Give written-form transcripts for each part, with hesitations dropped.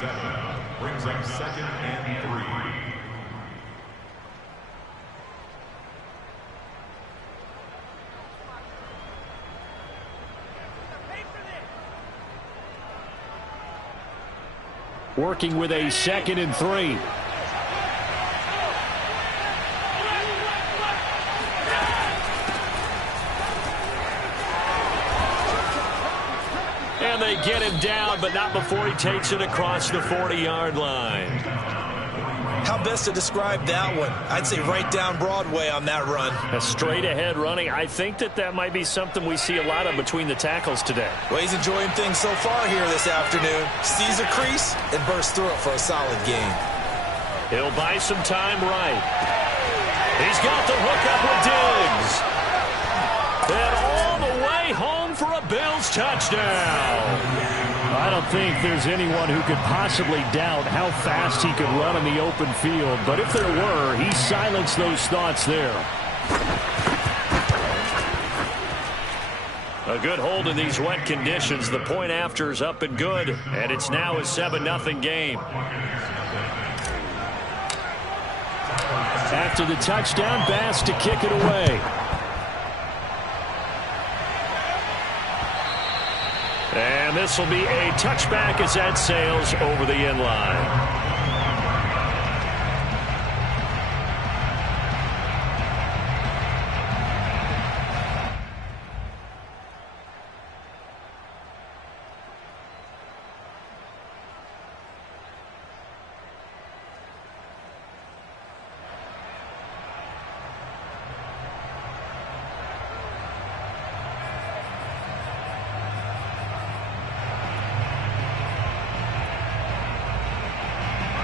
Brings up 2nd and 3. Working with a 2nd and 3. And they get him down, but not before he takes it across the 40-yard line. How best to describe that one? I'd say right down Broadway on that run. A straight-ahead running. I think that might be something we see a lot of between the tackles today. Well, he's enjoying things so far here this afternoon. Sees a crease and bursts through it for a solid gain. He'll buy some time right. He's got the hookup with Diggs. And all the way home for a Bills touchdown. I don't think there's anyone who could possibly doubt how fast he could run in the open field. But if there were, he silenced those thoughts there. A good hold in these wet conditions. The point after is up and good. And it's now a 7-0 game. After the touchdown, Bass to kick it away. And this will be a touchback as that sails over the end line.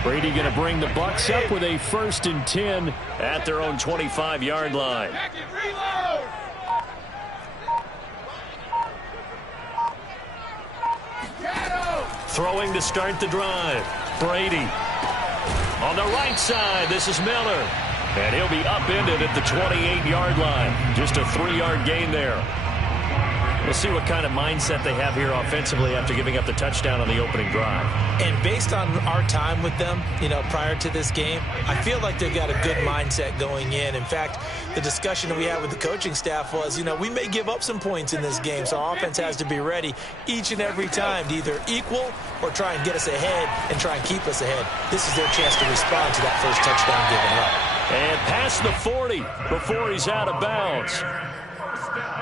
Brady going to bring the Bucs up with a 1st and 10 at their own 25-yard line. Throwing to start the drive. Brady. On the right side, this is Miller. And he'll be upended at the 28-yard line. Just a 3-yard gain there. We'll see what kind of mindset they have here offensively after giving up the touchdown on the opening drive. And based on our time with them, prior to this game, I feel like they've got a good mindset going in. In fact, the discussion that we had with the coaching staff was, we may give up some points in this game, so our offense has to be ready each and every time to either equal or try and get us ahead and try and keep us ahead. This is their chance to respond to that first touchdown given up. And past the 40 before he's out of bounds.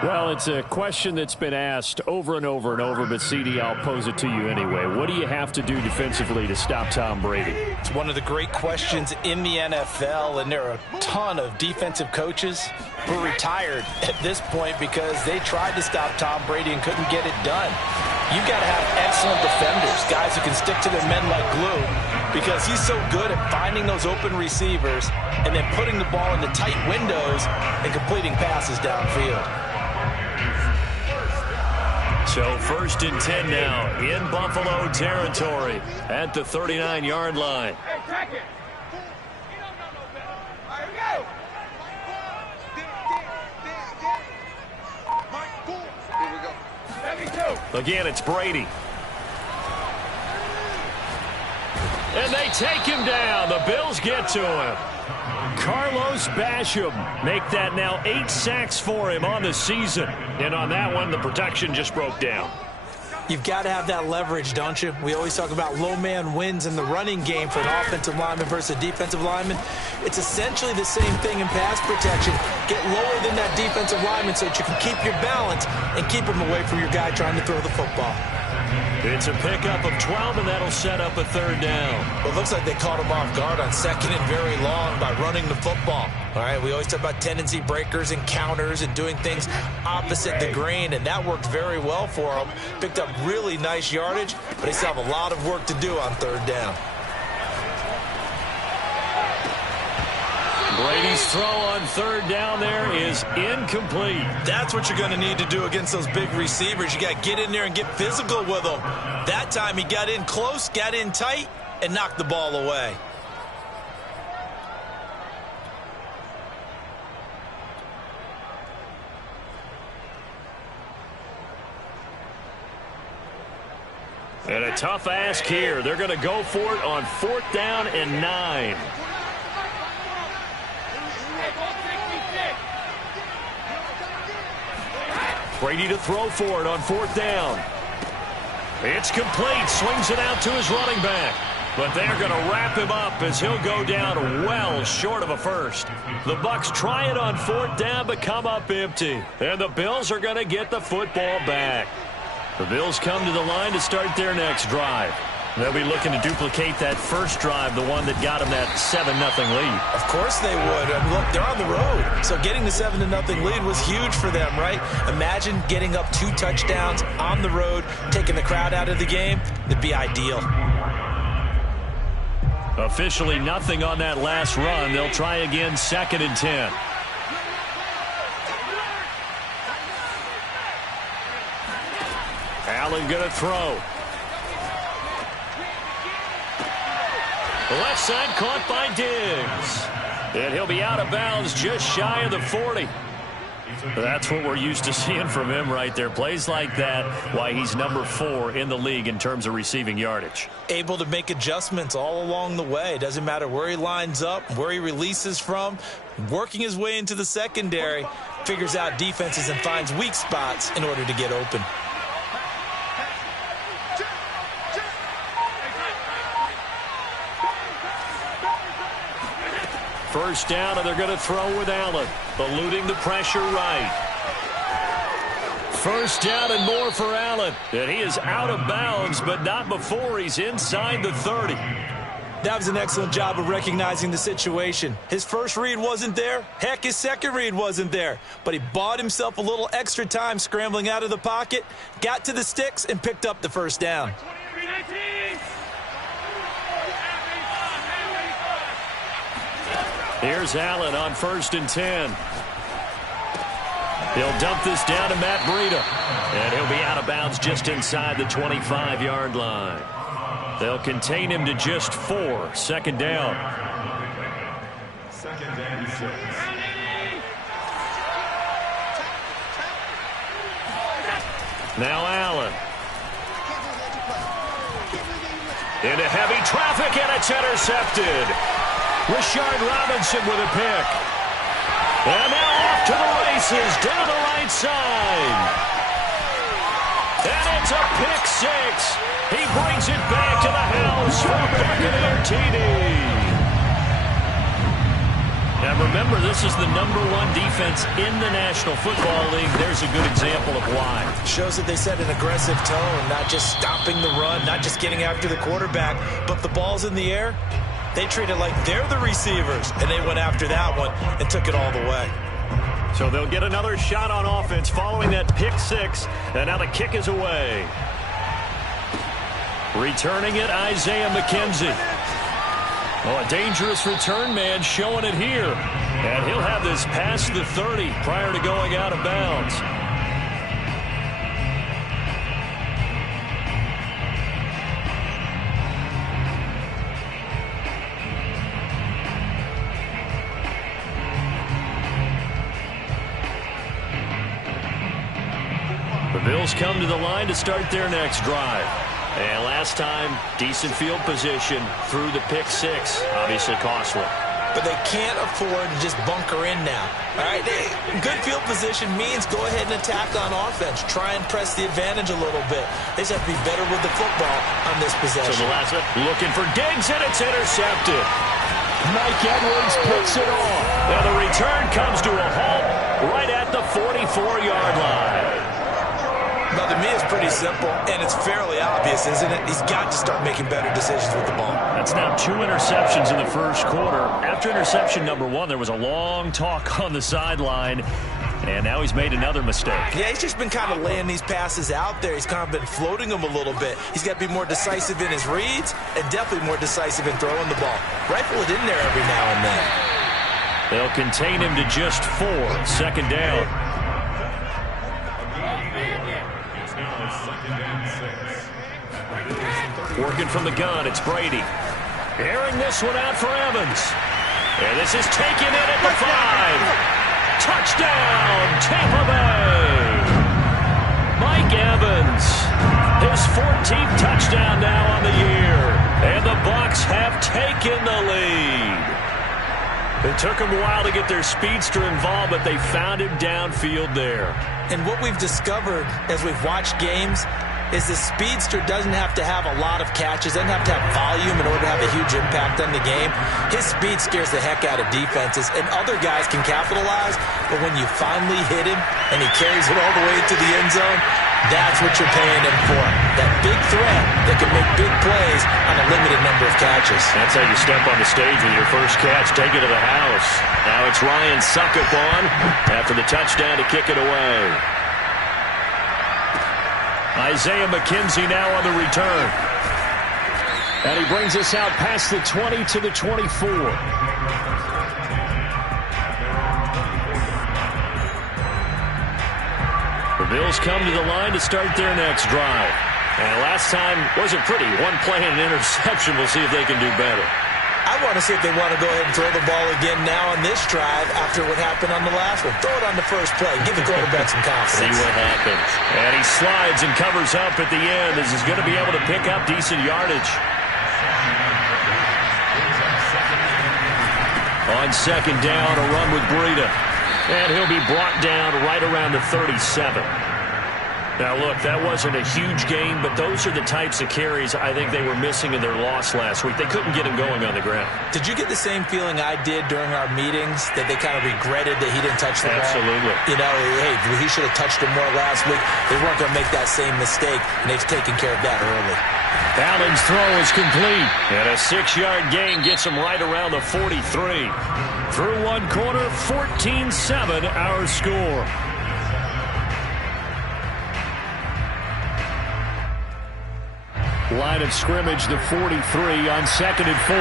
Well, it's a question that's been asked over and over and over, but CD, I'll pose it to you anyway. What do you have to do defensively to stop Tom Brady? It's one of the great questions in the NFL, and there are a ton of defensive coaches who are retired at this point because they tried to stop Tom Brady and couldn't get it done. You've got to have excellent defenders, guys who can stick to their men like glue, because he's so good at finding those open receivers and then putting the ball into tight windows and completing passes downfield. So 1st and 10 now in Buffalo territory at the 39-yard line. Again, it's Brady. And they take him down. The Bills get to him. Carlos Basham make that now 8 sacks for him on the season. And on that one, the protection just broke down. You've got to have that leverage, don't you? We always talk about low man wins in the running game for an offensive lineman versus a defensive lineman. It's essentially the same thing in pass protection. Get lower than that defensive lineman so that you can keep your balance and keep him away from your guy trying to throw the football. It's a pickup of 12, and that'll set up a 3rd down. Well, it looks like they caught him off guard on 2nd and very long by running the football. All right, we always talk about tendency breakers and counters and doing things opposite the grain, and that worked very well for him. Picked up really nice yardage, but he still have a lot of work to do on 3rd down. Brady's throw on 3rd down there is incomplete. That's what you're going to need to do against those big receivers. You got to get in there and get physical with them. That time he got in close, got in tight, and knocked the ball away. And a tough ask here. They're going to go for it on 4th down and 9. Brady to throw for it on 4th down. It's complete. Swings it out to his running back. But they're going to wrap him up as he'll go down well short of a first. The Bucs try it on 4th down but come up empty. And the Bills are going to get the football back. The Bills come to the line to start their next drive. They'll be looking to duplicate that first drive, the one that got them that 7-0 lead. Of course they would. I mean, look, they're on the road. So getting the 7-0 lead was huge for them, right? Imagine getting up 2 touchdowns on the road, taking the crowd out of the game. It'd be ideal. Officially nothing on that last run. They'll try again 2nd and 10. Allen going to throw. The left side caught by Diggs. And he'll be out of bounds just shy of the 40. That's what we're used to seeing from him right there. Plays like that, why he's number 4 in the league in terms of receiving yardage. Able to make adjustments all along the way. Doesn't matter where he lines up, where he releases from. Working his way into the secondary. Figures out defenses and finds weak spots in order to get open. First down, and they're going to throw with Allen. Eluding the pressure right. First down and more for Allen. And he is out of bounds, but not before he's inside the 30. That was an excellent job of recognizing the situation. His first read wasn't there. Heck, his second read wasn't there. But he bought himself a little extra time scrambling out of the pocket, got to the sticks, and picked up the first down. Here's Allen on 1st and 10. He'll dump this down to Matt Breida. And he'll be out of bounds just inside the 25-yard line. They'll contain him to just 4. 2nd down. 2nd and 6. Now Allen. Into heavy traffic, and it's intercepted. Rashard Robinson with a pick. And now off to the races down the right side. And it's a pick 6. He brings it back to the house for Buccaneer TD. Now remember, this is the #1 defense in the National Football League. There's a good example of why. Shows that they set an aggressive tone, not just stopping the run, not just getting after the quarterback, but if the ball's in the air, they treat it like they're the receivers, and they went after that one and took it all the way. So they'll get another shot on offense following that pick 6, and now the kick is away. Returning it, Isaiah McKenzie. Oh, a dangerous return man showing it here. And he'll have this past the 30 prior to going out of bounds. The Bills come to the line to start their next drive. And last time, decent field position through the pick 6. Obviously costly. But they can't afford to just bunker in now. All right, good field position means go ahead and attack on offense. Try and press the advantage a little bit. They just have to be better with the football on this possession. So the last one, looking for Diggs, and it's intercepted. Mike Edwards puts it off. Now the return comes to a halt right at the 44-yard line. Now, to me, it's pretty simple, and it's fairly obvious, isn't it? He's got to start making better decisions with the ball. That's now 2 interceptions in the first quarter. After interception number 1, there was a long talk on the sideline, and now he's made another mistake. Yeah, he's just been kind of laying these passes out there. He's kind of been floating them a little bit. He's got to be more decisive in his reads and definitely more decisive in throwing the ball. Rifle it in there every now and then. They'll contain him to just 4. 2nd down. Working from the gun, it's Brady. Airing this one out for Evans. And this is taken in at the 5. Touchdown, Tampa Bay. Mike Evans His 14th touchdown now on the year. And the Bucs have taken the lead. It took them a while to get their speedster involved, but they found him downfield there. And what we've discovered as we've watched games is the speedster doesn't have to have a lot of catches, doesn't have to have volume in order to have a huge impact on the game. His speed scares the heck out of defenses, and other guys can capitalize, but when you finally hit him and he carries it all the way to the end zone, that's what you're paying him for. That big threat that can make big plays on a limited number of catches. That's how you step on the stage with your first catch. Take it to the house. Now it's Ryan Succop on after the touchdown to kick it away. Isaiah McKenzie now on the return. And he brings us out past the 20 to the 24. The Bills come to the line to start their next drive. And last time wasn't pretty. One play and an interception. We'll see if they can do better. I want to see if they want to go ahead and throw the ball again now on this drive after what happened on the last one. Throw it on the first play. Give the quarterback some confidence. See what happens. And he slides and covers up at the end as he's going to be able to pick up decent yardage. On second down, a run with Breida. And he'll be brought down right around the 37. Now, look, that wasn't a huge gain, but those are the types of carries I think they were missing in their loss last week. They couldn't get him going on the ground. Did you get the same feeling I did during our meetings, that they kind of regretted that he didn't touch the ball? Absolutely. You know, hey, he should have touched him more last week. They weren't going to make that same mistake, and they've taken care of that early. Allen's throw is complete, and a 6-yard gain gets him right around the 43. Through one quarter, 14-7 our score. Line of scrimmage, the 43 on 2nd and 4.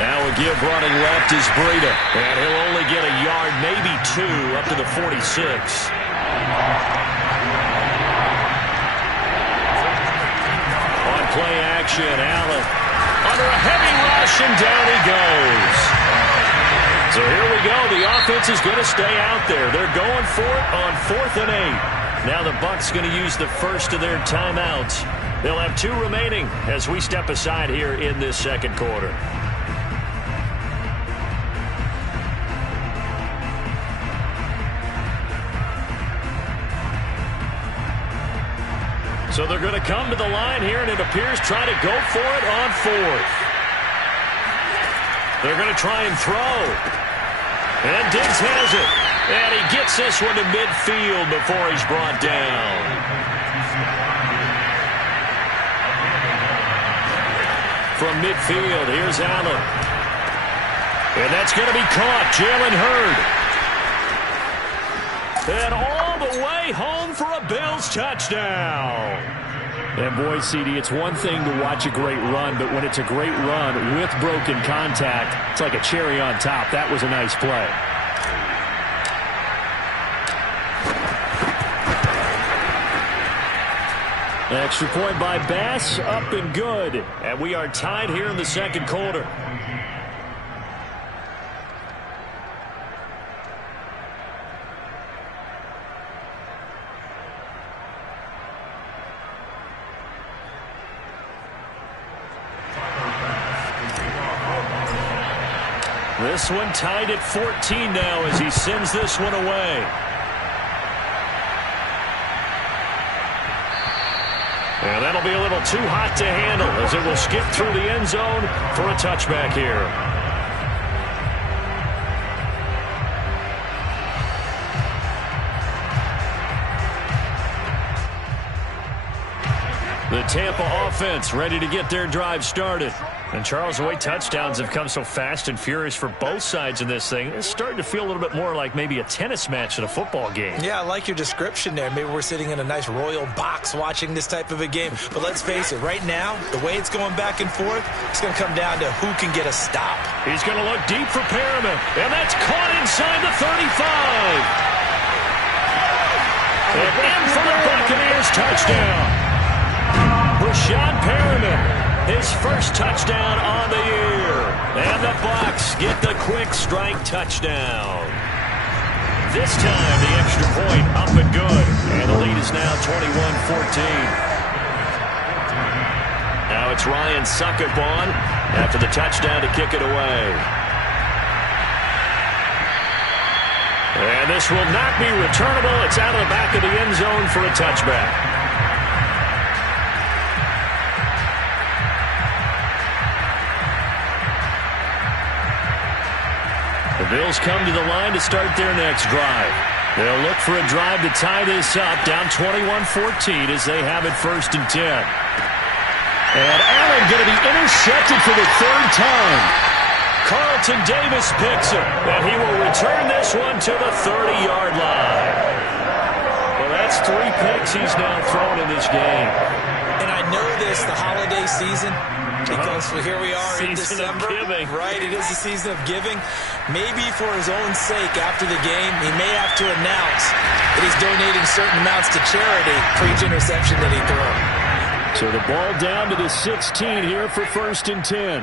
Now a give running left is Breida. And he'll only get a yard, maybe 2, up to the 46. On play action, Allen under a heavy rush, and down he goes. So here we go. The offense is going to stay out there. They're going for it on 4th and 8. Now the Bucs going to use the first of their timeouts. They'll have 2 remaining as we step aside here in this second quarter. So they're going to come to the line here, and it appears try to go for it on 4th. They're going to try and throw. And Diggs has it. And he gets this one to midfield before he's brought down. From midfield, here's Allen. And that's going to be caught. Jalen Hurd. And all the way home for a Bills touchdown. And boy, CD, it's one thing to watch a great run, but when it's a great run with broken contact, it's like a cherry on top. That was a nice play. Extra point by Bass, up and good. And we are tied here in the second quarter. This one tied at 14 now as he sends this one away. And that'll be a little too hot to handle as it will skip through the end zone for a touchback here. The Tampa offense ready to get their drive started. And Charles, the way touchdowns have come so fast and furious for both sides in this thing, it's starting to feel a little bit more like maybe a tennis match in a football game. Yeah, I like your description there. Maybe we're sitting in a nice royal box watching this type of a game. But let's face it, right now, the way it's going back and forth, it's going to come down to who can get a stop. He's going to look deep for Perriman, and that's caught inside the 35. And in for the Buccaneers touchdown. Breshad Perriman, his first touchdown on the year. And the Bucs get the quick strike touchdown. This time, the extra point up and good. And the lead is now 21-14. Now it's Ryan Succop on after the touchdown to kick it away. And this will not be returnable. It's out of the back of the end zone for a touchback. The Bills come to the line to start their next drive. They'll look for a drive to tie this up, down 21-14 as they have it 1st and 10. And Allen going to be intercepted for the 3rd time. Carlton Davis picks him, and he will return this one to the 30-yard line. Well, that's 3 picks he's now thrown in this game. And I know this, the holiday season, because here we are in December, right? It is the season of giving. Maybe for his own sake, after the game, he may have to announce that he's donating certain amounts to charity for each interception that he throws. So the ball down to the 16 here for 1st and 10.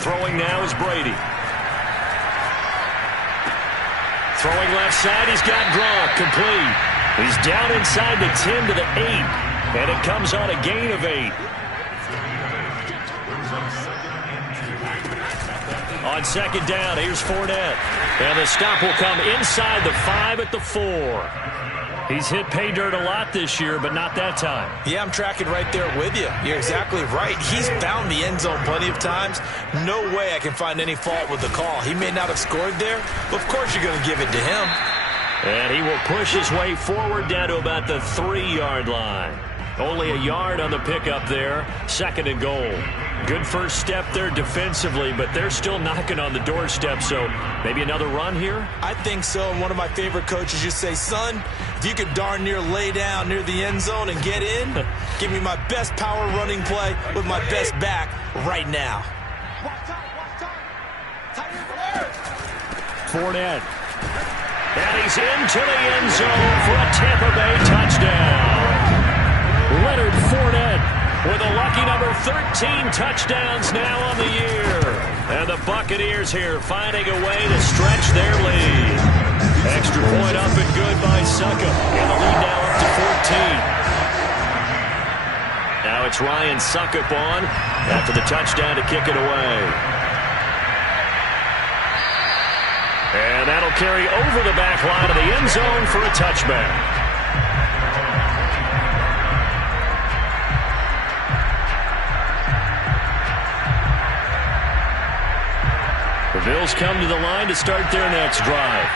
Throwing now is Brady. Throwing left side, he's got Gronk, complete. He's down inside the 10 to the 8, and it comes on a gain of 8. On 2nd down, here's Fournette. And the stop will come inside the 5 at the 4. He's hit pay dirt a lot this year, but not that time. Yeah, I'm tracking right there with you. You're exactly right. He's found the end zone plenty of times. No way I can find any fault with the call. He may not have scored there, but of course you're going to give it to him. And he will push his way forward down to about the 3-yard line. Only a yard on the pickup there. 2nd and goal. Good first step there defensively, but they're still knocking on the doorstep, so maybe another run here? I think so, and one of my favorite coaches used to say, son, if you could darn near lay down near the end zone and get in, give me my best power running play with my best back right now. Fournette. And he's into the end zone for a Tampa Bay touchdown. Leonard Fournette with a lucky number 13 touchdowns now on the year. And the Buccaneers here finding a way to stretch their lead. Extra point up and good by Succop. And the lead now up to 14. Now it's Ryan Succop on after the touchdown to kick it away. And that'll carry over the back line of the end zone for a touchback. The Bills come to the line to start their next drive.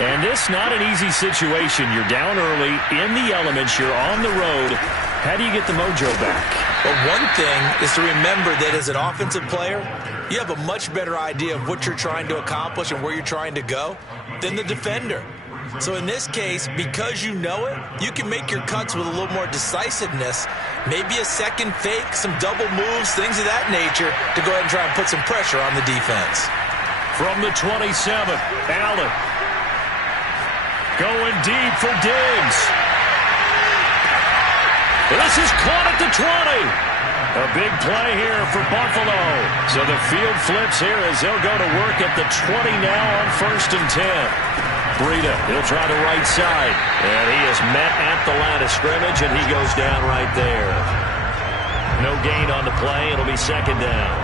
And this not an easy situation. You're down early, in the elements, you're on the road. How do you get the mojo back? Well, one thing is to remember that as an offensive player, you have a much better idea of what you're trying to accomplish and where you're trying to go than the defender. So in this case, because you know it, you can make your cuts with a little more decisiveness, maybe a second fake, some double moves, things of that nature, to go ahead and try and put some pressure on the defense. From the 27, Allen. Going deep for Diggs. This is caught at the 20. A big play here for Buffalo. So the field flips here as they'll go to work at the 20 now on 1st and 10. Breida, he'll try the right side. And he is met at the line of scrimmage, and he goes down right there. No gain on the play. It'll be 2nd down.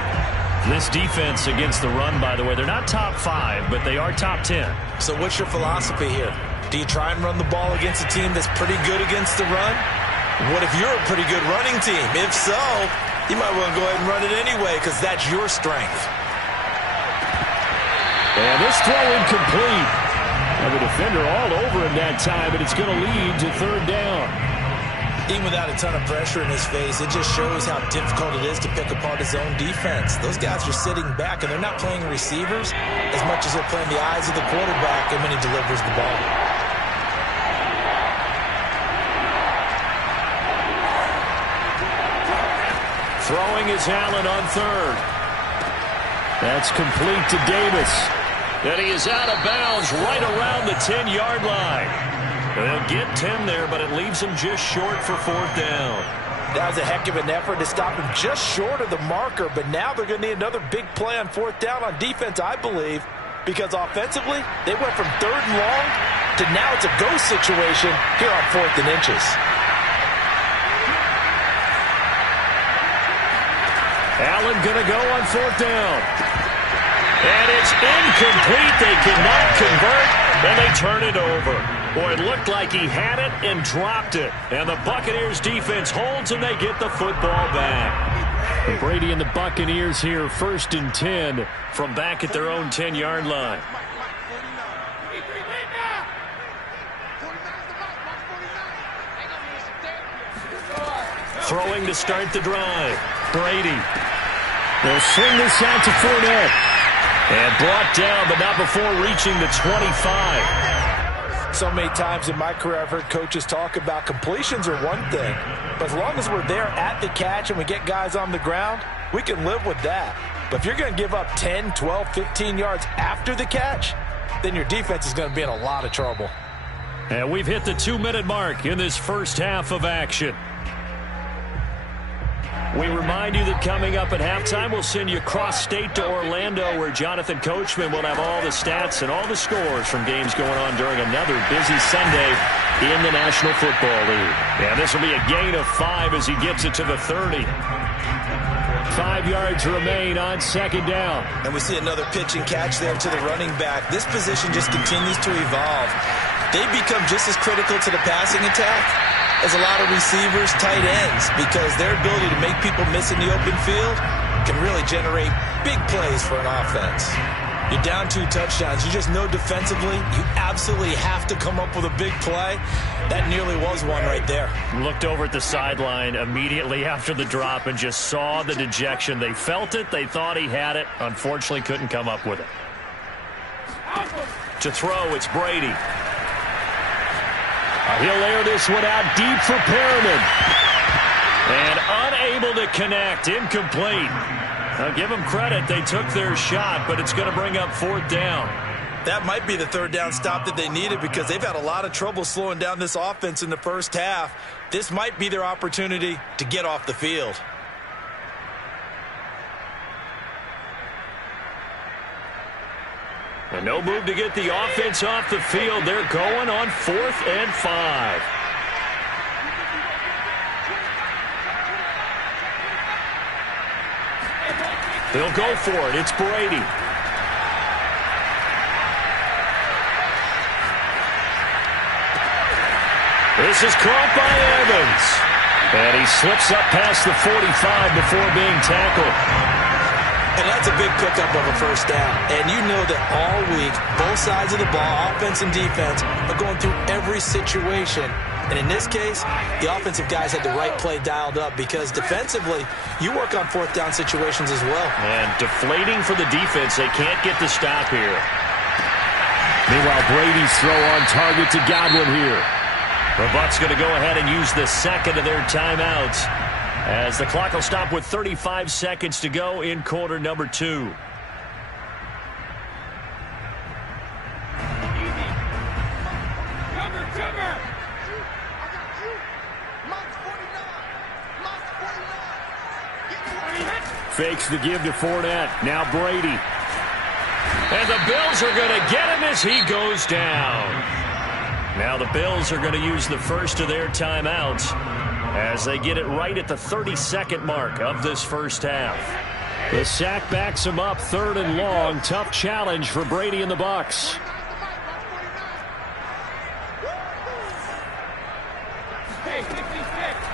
This defense against the run, by the way, they're not top 5, but they are top 10. So what's your philosophy here? Do you try and run the ball against a team that's pretty good against the run? What if you're a pretty good running team? If so, you might want to go ahead and run it anyway because that's your strength. And this throw incomplete. And the defender all over him that time, but it's going to lead to 3rd down. Even without a ton of pressure in his face, it just shows how difficult it is to pick apart his own defense. Those guys are sitting back, and they're not playing receivers as much as they're playing the eyes of the quarterback and when he delivers the ball. Throwing is Allen on 3rd. That's complete to Davis. And he is out of bounds right around the 10-yard line. They'll get 10 there, but it leaves him just short for 4th down. That was a heck of an effort to stop him just short of the marker, but now they're going to need another big play on 4th down on defense, I believe. because offensively, they went from 3rd and long to now it's a go situation here on 4th and inches. Allen going to go on 4th down. And it's incomplete. They cannot convert, and they turn it over. Boy, it looked like he had it and dropped it. And the Buccaneers defense holds, and they get the football back. And Brady and the Buccaneers here, 1st and 10 from back at their own 10-yard line. Throwing to start the drive. Brady. They'll swing this out to Fournette. And brought down, but not before reaching the 25. So many times in my career I've heard coaches talk about completions are one thing. But as long as we're there at the catch and we get guys on the ground, we can live with that. But if you're going to give up 10, 12, 15 yards after the catch, then your defense is going to be in a lot of trouble. And we've hit the 2-minute mark in this first half of action. We remind you that coming up at halftime, we'll send you cross-state to Orlando, where Jonathan Coachman will have all the stats and all the scores from games going on during another busy Sunday in the National Football League. And this will be a gain of 5 as he gets it to the 30. 5 yards remain on 2nd down. And we see another pitch and catch there to the running back. This position just continues to evolve. They become just as critical to the passing attack as a lot of receivers, tight ends, because their ability to make people miss in the open field can really generate big plays for an offense. You're down 2 touchdowns. You just know defensively you absolutely have to come up with a big play. That nearly was one right there. Looked over at the sideline immediately after the drop and just saw the dejection. They felt it. They thought he had it. Unfortunately, couldn't come up with it. To throw, it's Brady. He'll air this one out deep for Perriman. And unable to connect. Incomplete. Now, give them credit. They took their shot, but it's going to bring up 4th down. That might be the 3rd down stop that they needed because they've had a lot of trouble slowing down this offense in the first half. This might be their opportunity to get off the field. And no move to get the offense off the field. They're going on 4th and 5. They'll go for it. It's Brady. This is caught by Evans. And he slips up past the 45 before being tackled. And that's a big pickup of a 1st down. And you know that all week, both sides of the ball, offense and defense, are going through every situation. And in this case, the offensive guys had the right play dialed up because defensively, you work on 4th down situations as well. And deflating for the defense. They can't get the stop here. Meanwhile, Brady's throw on target to Godwin here. The Bucs going to go ahead and use the 2nd of their timeouts, as the clock will stop with 35 seconds to go in quarter number 2. Fakes the give to Fournette. Now Brady. And the Bills are going to get him as he goes down. Now the Bills are going to use the first of their timeouts as they get it right at the 32nd mark of this first half. The sack backs him up, 3rd and long. Tough challenge for Brady and the Bucs.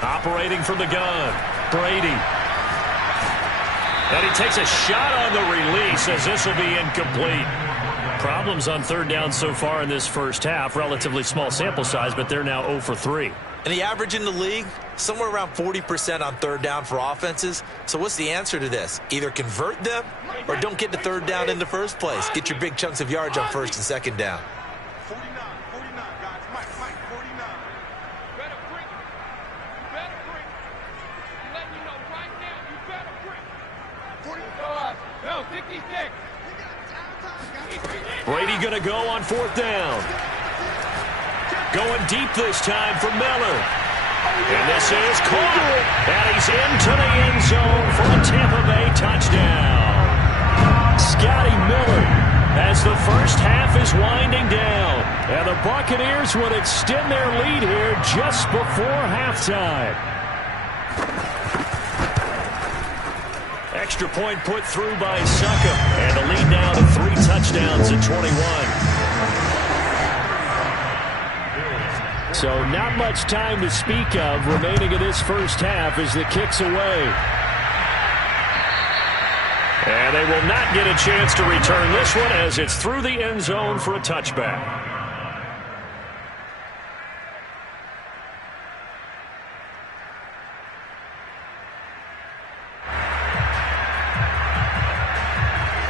Operating from the gun, Brady. And he takes a shot on the release as this will be incomplete. Problems on 3rd down so far in this first half. Relatively small sample size, but they're now 0 for 3. And the average in the league, somewhere around 40% on 3rd down for offenses. So what's the answer to this? Either convert them or don't get to 3rd down in the first place. Get your big chunks of yards on 1st and 2nd down. 49, guys. Mike, 49. Better bring it. You better bring it. I'm letting you know right now, you better bring it. 45. No, 56. Brady going to go on 4th down. Going deep this time for Miller. And this is caught. And he's into the end zone for a Tampa Bay touchdown. Scotty Miller has as the first half is winding down. And the Buccaneers would extend their lead here just before halftime. Extra point put through by Succop. And the lead now to 3 touchdowns at 21. So not much time to speak of remaining in this first half as the kick's away. And they will not get a chance to return this one as it's through the end zone for a touchback.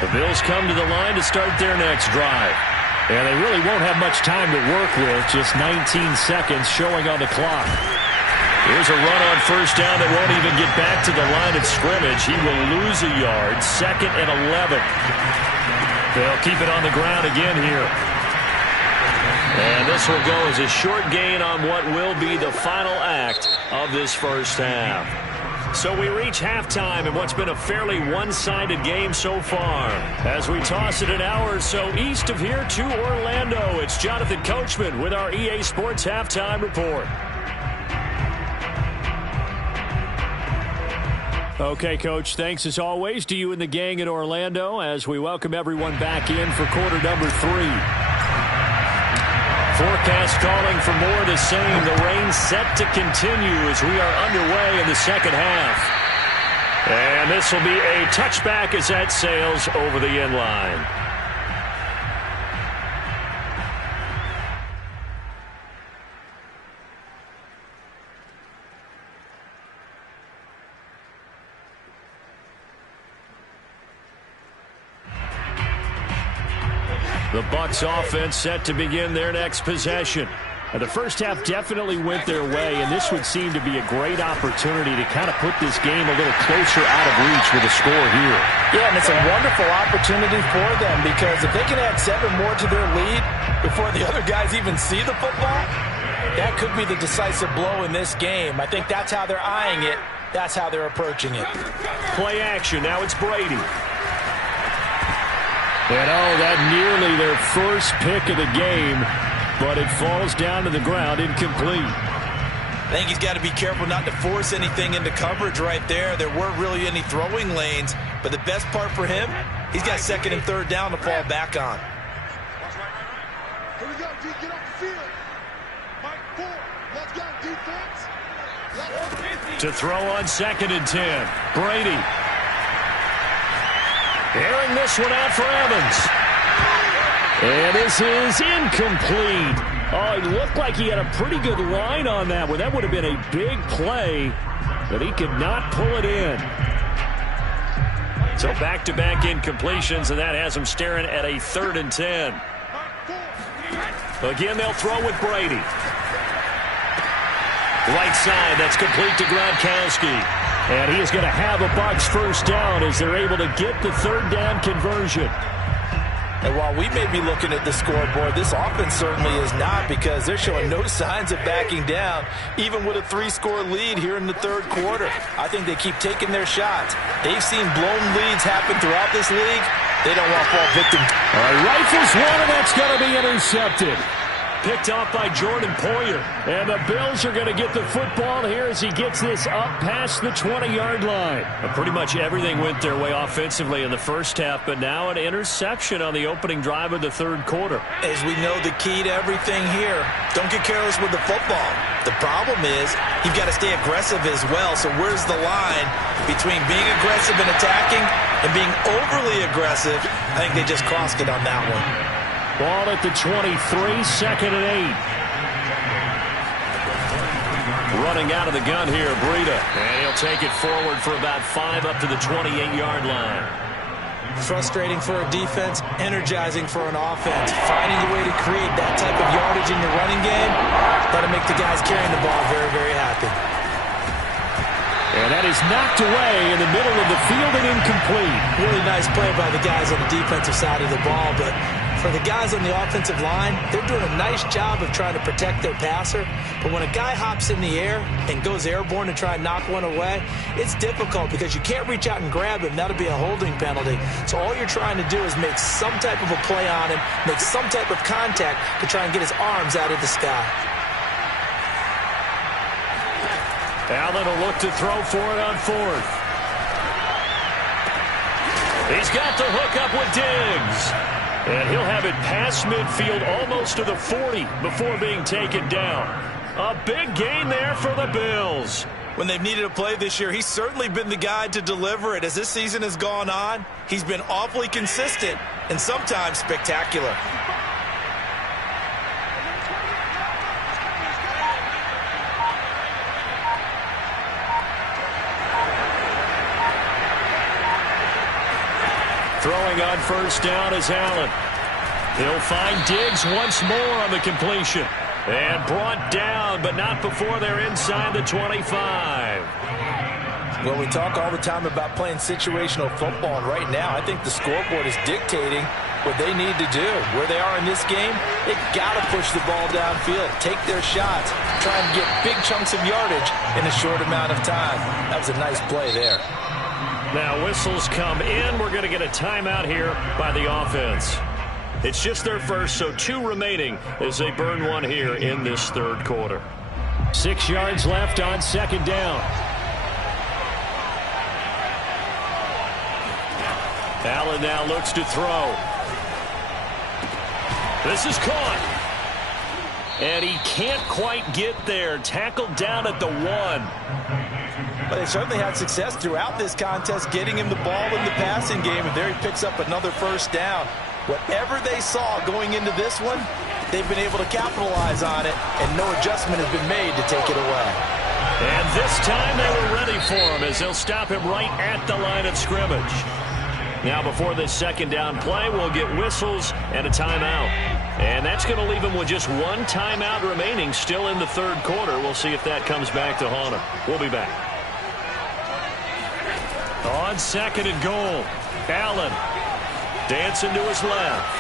The Bills come to the line to start their next drive. And they really won't have much time to work with, just 19 seconds showing on the clock. Here's a run on first down that won't even get back to the line of scrimmage. He will lose a yard, 2nd and 11. They'll keep it on the ground again here. And this will go as a short gain on what will be the final act of this first half. So we reach halftime in what's been a fairly one-sided game so far. As we toss it an hour or so east of here to Orlando, it's Jonathan Coachman with our EA Sports Halftime Report. Okay, Coach, thanks as always to you and the gang in Orlando as we welcome everyone back in for quarter number 3. Forecast calling for more of the same. The rain set to continue as we are underway in the second half. And this will be a touchback as that sails over the end line. The Bucs offense set to begin their next possession. The first half definitely went their way, and this would seem to be a great opportunity to kind of put this game a little closer out of reach with a score here. Yeah, and it's a wonderful opportunity for them because if they can add 7 more to their lead before the other guys even see the football, that could be the decisive blow in this game. I think that's how they're eyeing it. That's how they're approaching it. Play action. Now it's Brady. And that nearly their first pick of the game, but it falls down to the ground incomplete. I think he's got to be careful not to force anything into coverage right there. There weren't really any throwing lanes, but the best part for him, he's got 2nd and 3rd down to fall back on. Here we go, D, get off the field. Mike 4, let's go, defense. To throw on 2nd and 10, Brady. Airing this one out for Evans. And this is incomplete. Oh, it looked like he had a pretty good line on that one. That would have been a big play, but he could not pull it in. So back-to-back incompletions, and that has him staring at a 3rd and 10. Again, they'll throw with Brady. Right side, that's complete to Gronkowski. And he is going to have a Bucs first down as they're able to get the 3rd down conversion. And while we may be looking at the scoreboard, this offense certainly is not because they're showing no signs of backing down, even with a 3-score lead here in the 3rd quarter. I think they keep taking their shots. They've seen blown leads happen throughout this league. They don't want to fall victim. All right, rifles one, and that's going to be intercepted. Picked off by Jordan Poyer. And the Bills are going to get the football here as he gets this up past the 20-yard line. Pretty much everything went their way offensively in the first half, but now an interception on the opening drive of the 3rd quarter. As we know, the key to everything here, don't get careless with the football. The problem is you've got to stay aggressive as well. So where's the line between being aggressive and attacking and being overly aggressive? I think they just crossed it on that one. Ball at the 23, 2nd and 8. Running out of the gun here, Breida. And he'll take it forward for about 5 up to the 28-yard line. Frustrating for a defense, energizing for an offense. Finding a way to create that type of yardage in your running game, that'll make the guys carrying the ball very, very happy. And that is knocked away in the middle of the field and incomplete. Really nice play by the guys on the defensive side of the ball, but for the guys on the offensive line, they're doing a nice job of trying to protect their passer. But when a guy hops in the air and goes airborne to try and knock one away, it's difficult because you can't reach out and grab him. That'll be a holding penalty. So all you're trying to do is make some type of a play on him, make some type of contact to try and get his arms out of the sky. Allen will look to throw for it on fourth. He's got the hook up with Diggs. And he'll have it past midfield almost to the 40 before being taken down. A big gain there for the Bills. When they've needed a play this year, he's certainly been the guy to deliver it. As this season has gone on, he's been awfully consistent and sometimes spectacular. Throwing on first down is Allen. He'll find Diggs once more on the completion. And brought down, but not before they're inside the 25. Well, we talk all the time about playing situational football, and right now I think the scoreboard is dictating what they need to do. Where they are in this game, they've got to push the ball downfield, take their shots, try and get big chunks of yardage in a short amount of time. That was a nice play there. Now whistles come in. We're going to get a timeout here by the offense. It's just their first, so 2 remaining as they burn one here in this third quarter. 6 yards left on second down. Allen now looks to throw. This is caught. And he can't quite get there. Tackled down at the 1. But they certainly had success throughout this contest getting him the ball in the passing game, and there he picks up another first down. Whatever they saw going into this one, they've been able to capitalize on it, and no adjustment has been made to take it away. And this time they were ready for him as they'll stop him right at the line of scrimmage. Now before this second down play, we'll get whistles and a timeout. And that's going to leave him with just 1 timeout remaining still in the third quarter. We'll see if that comes back to haunt him. We'll be back. On second and goal, Allen dancing to his left.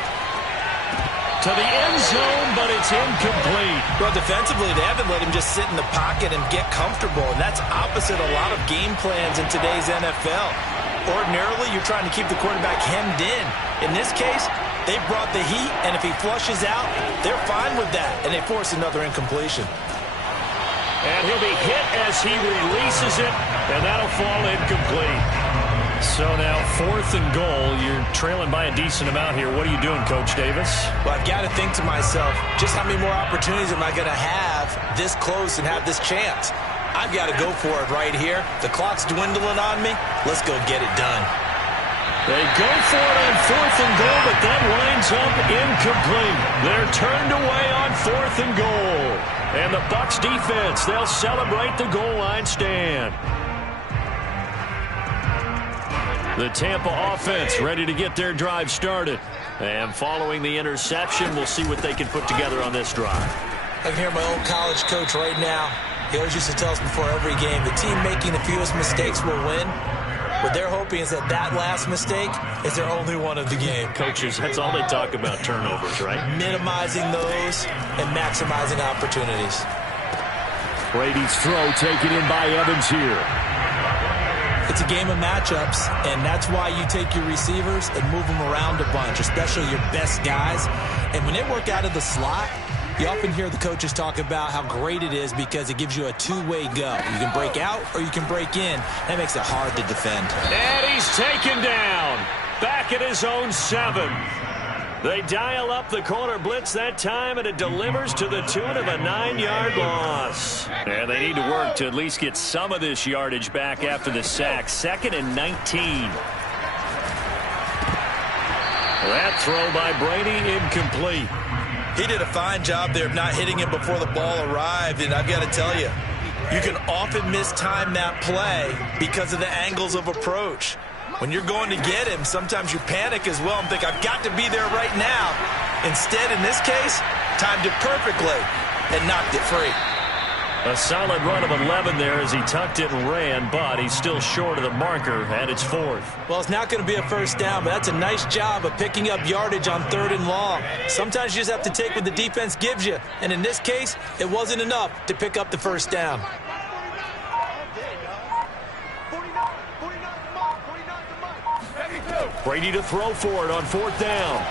To the end zone, but it's incomplete. Well, defensively, they haven't let him just sit in the pocket and get comfortable, and that's opposite a lot of game plans in today's NFL. Ordinarily, you're trying to keep the quarterback hemmed in. In this case, they brought the heat, and if he flushes out, they're fine with that, and they force another incompletion. And he'll be hit as he releases it, and that'll fall incomplete. So now 4th and goal. You're trailing by a decent amount here. What are you doing, Coach Davis? Well, I've got to think to myself, just how many more opportunities am I going to have this close and have this chance? I've got to go for it right here. The clock's dwindling on me. Let's go get it done. They go for it on 4th and goal, but that winds up incomplete. They're turned away on 4th and goal. And the Bucs defense, they'll celebrate the goal line stand. The Tampa offense ready to get their drive started. And following the interception, we'll see what they can put together on this drive. I can hear my old college coach right now. He always used to tell us before every game, the team making the fewest mistakes will win. What they're hoping is that that last mistake is their only one of the game. Coaches, that's all they talk about, turnovers, right? Minimizing those and maximizing opportunities. Brady's throw taken in by Evans here. It's a game of matchups, and that's why you take your receivers and move them around a bunch, especially your best guys. And when they work out of the slot, you often hear the coaches talk about how great it is because it gives you a two-way go. You can break out or you can break in. That makes it hard to defend. And he's taken down. Back at his own 7. They dial up the corner blitz that time, and it delivers to the tune of a 9-yard loss. And they need to work to at least get some of this yardage back after the sack. 2nd and 19. That throw by Brady incomplete. He did a fine job there of not hitting him before the ball arrived, and I've got to tell you, you can often mistime that play because of the angles of approach. When you're going to get him, sometimes you panic as well and think, I've got to be there right now. Instead, in this case, timed it perfectly and knocked it free. A solid run of 11 there as he tucked it and ran, but he's still short of the marker, and it's 4th. Well, it's not going to be a first down, but that's a nice job of picking up yardage on 3rd and long. Sometimes you just have to take what the defense gives you, and in this case, it wasn't enough to pick up the first down. Brady to throw for it on 4th down.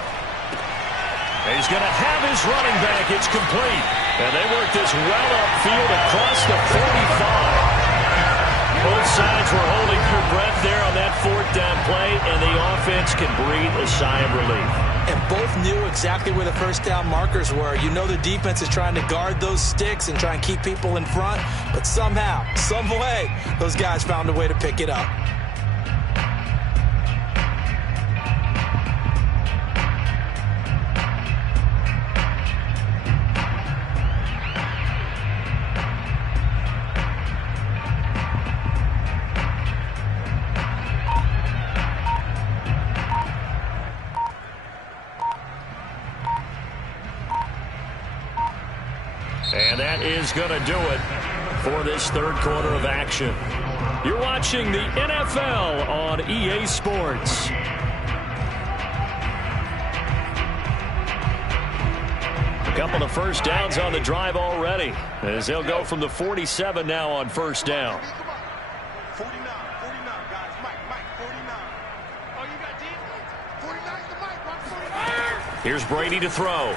And he's going to have his running back. It's complete. And they work this well upfield across the 45. Both sides were holding their breath there on that 4th down play, and the offense can breathe a sigh of relief. And both knew exactly where the first down markers were. You know the defense is trying to guard those sticks and try and keep people in front, but somehow, some way, those guys found a way to pick it up. And that is going to do it for this 3rd quarter of action. You're watching the NFL on EA Sports. A couple of first downs on the drive already, as they'll go from the 47 now on first down. 49, guys. Mike, 49. Oh, you got D? 49's the Mike, 49. Here's Brady to throw.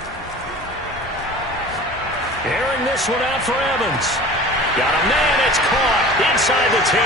Airing this one out for Evans. Got a man, it's caught inside the 10.